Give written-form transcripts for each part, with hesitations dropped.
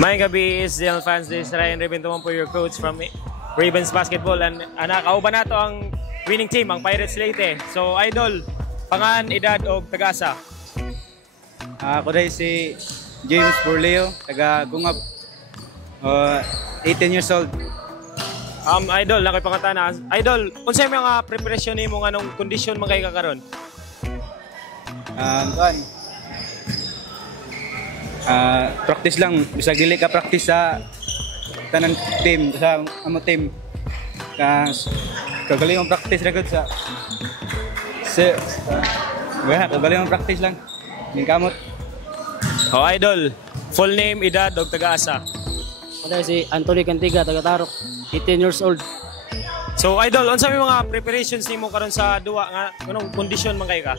May gabi is DL fans, this is Ryan Rebentuman po, your coach from Ravens Basketball. And nakauban na to ang winning team, ang Pirates Leyte. So idol, pangan, edad o tagasa? Ako dahil si James Burleo, taga Gungab, 18 years old. Idol, nakoy pangatana. Idol, unsay mga preparasyon nimo nga nung kondisyon man kay kakaron? Practice lang, bisag dili ka practice sa tanan team, sa amo team. Kagaling ang practice ra gud sa kagaling ang practice lang. Ning kamot. Oh, idol, full name, edad o tagaasa? Ako si Anthony Cantiga, taga Tarok, 18 years old. So idol, unsa may mga preparations nimo karon sa duwa nga anong kondisyon man kay ka?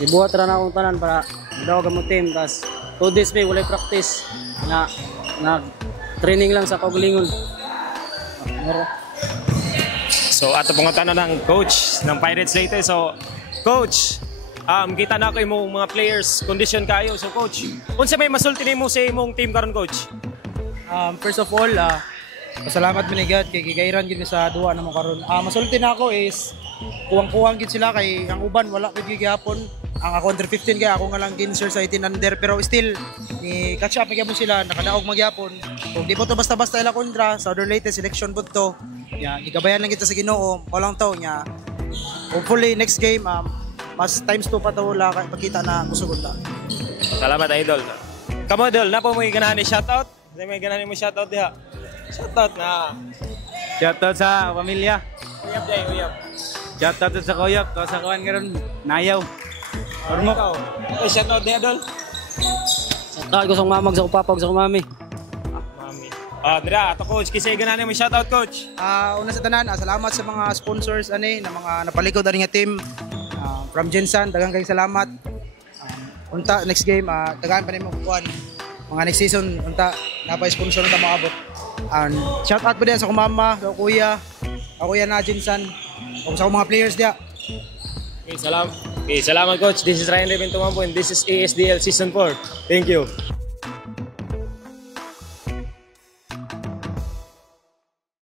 Ibuhat ra na akong tanan para daw mo team, tas 2 days may walay practice na training lang sa kaugalingon. So ato pangutana ng coach ng Pirates Leyte. So coach, kita na ko imong mga players condition kayo. So coach, unsa may masulti nimo sa imong team karon coach? First of all, pasalamat manigad kay gigayran gid sa duwa namo karon. Masulti na ako is kuwang-kuwang gid sila kay ang uban wala gid gihapon. Ang ako under 15 kay ako nga lang ginsir sa 18 under, pero still ni catch up gyapon sila, nakadaog magyapon. Kung di po to basta-basta ila kontra sa Southern Leyte selection pud to. Ya, gigabayan lang kita sa Ginoo, mo lang to nya. Hopefully next game mas times 2 pa to la makita na kusugod ta. Salamat idol. Kamo idol, napo mo ganahan ni shoutout? May ganahan mo shoutout diha. Shoutout na. Shoutout sa pamilya. Uyab day, uyab. Shoutout sa Koyok, sa kawan karon Nayaw. Ormok. Okay, shoutout diha idol. Shoutout ko sa mamag, sa papag, sa mami. Mami. Dira, ato coach, kisay ganahan mo shoutout coach. Una sa tanan, salamat sa mga sponsors na mga napalikod ani nga team. From Jensan, daghang kay salamat. Unta next game, daghan pa nimo kuan. Mga next season unta napay sponsor unta maabot. And shout out po din sa mama, sa kuya na Jensan, ug sa mga players dia. Okay, salamat coach. This is Ryan Rebentuman po and this is ASDL Season 4. Thank you.